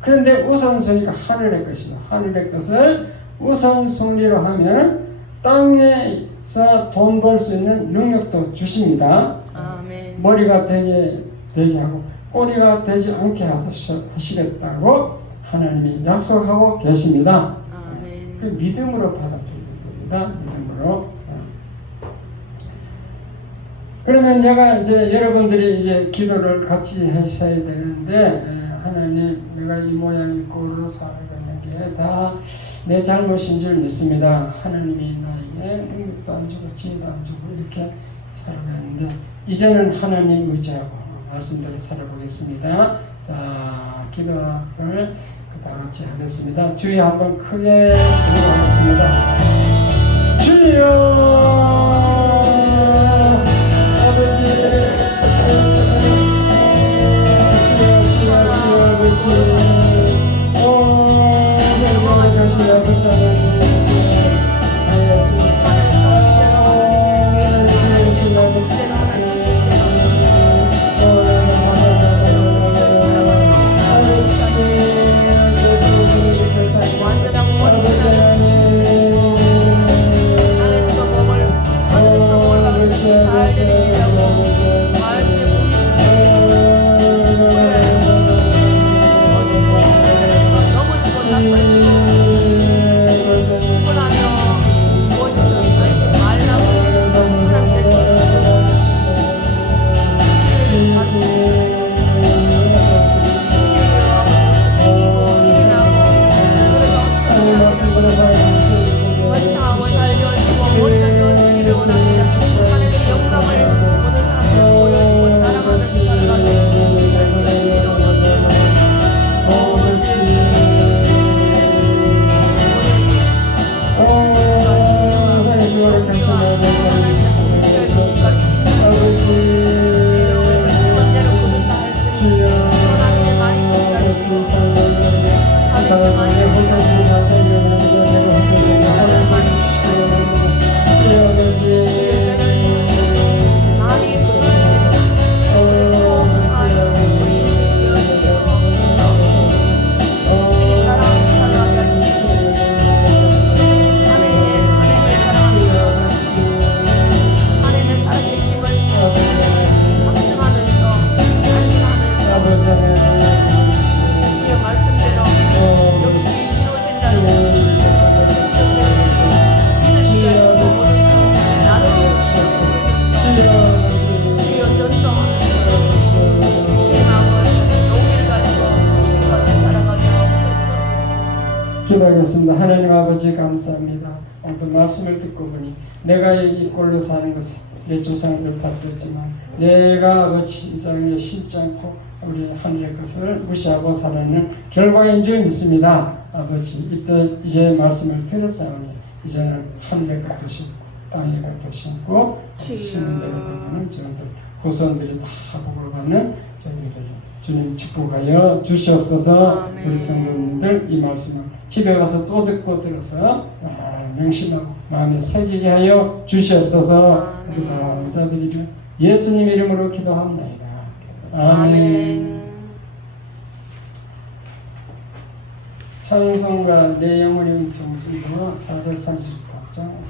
그런데 우선순위가 하늘의 것이죠. 하늘의 것을 우선순위로 하면 땅에서 돈 벌 수 있는 능력도 주십니다. 아멘. 머리가 되게 하고 꼬리가 되지 않게 하시겠다고 하나님이 약속하고 계십니다. 아멘. 그 믿음으로 받아들이는 겁니다. 믿음으로. 그러면 내가 이제 여러분들이 이제 기도를 같이 하셔야 되는데, 하나님, 내가 이 모양 이 꼴로 살고 있는 게 다 내 잘못인 줄 믿습니다. 하나님이 나에게 능력도 안 주고 지혜도 안 주고 이렇게 살고 있는데, 이제는 하나님 의지하고 말씀대로 살아보겠습니다. 자, 기도를 다 같이 하겠습니다. 주여 한번 크게 기도하겠습니다. 주여 아버지, 주여 아버지, 생각하시 아버지 하나님, 하여 주옵소서. 기도하겠습니다. 하나님 아버지 감사합니다. 오늘도 말씀을 듣고 보니 내가 이 꼴로 사는 것은 내 조상들 탓했지만 내가 아버지 이장에 신지 않고 우리 하늘의 것을 무시하고 살아가는 결과인 줄 믿습니다. 아버지 이때 이제 말씀을 들었사오니 이제는 하늘의 것도 심고 땅의 것도 심고 심은 대로 거두는 저희들 후손들이 다 복을 받는 저희들에게 주님 축복하여 주시옵소서. 아멘. 우리 성도님들 이 말씀을 집에 가서 또 듣고 들어서 명심하고 마음에 새기게 하여 주시옵소서. 모두 감사드리며 예수님 이름으로 기도합니다. 아멘. 찬송가 내 영혼이 은총신도 438장